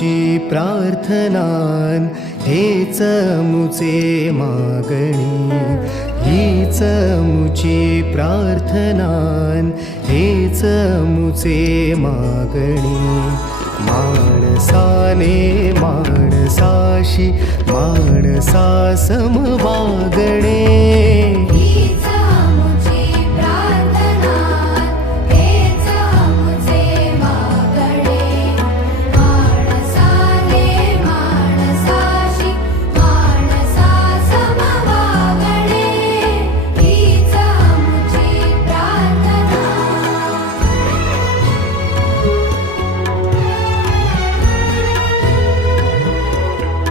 मुची प्रार्थनान हेच मुचे मागणी, हीच मुची प्रार्थनान हेच मुचे मागणी। माणसाने माणसाशी माणसासम वागणे,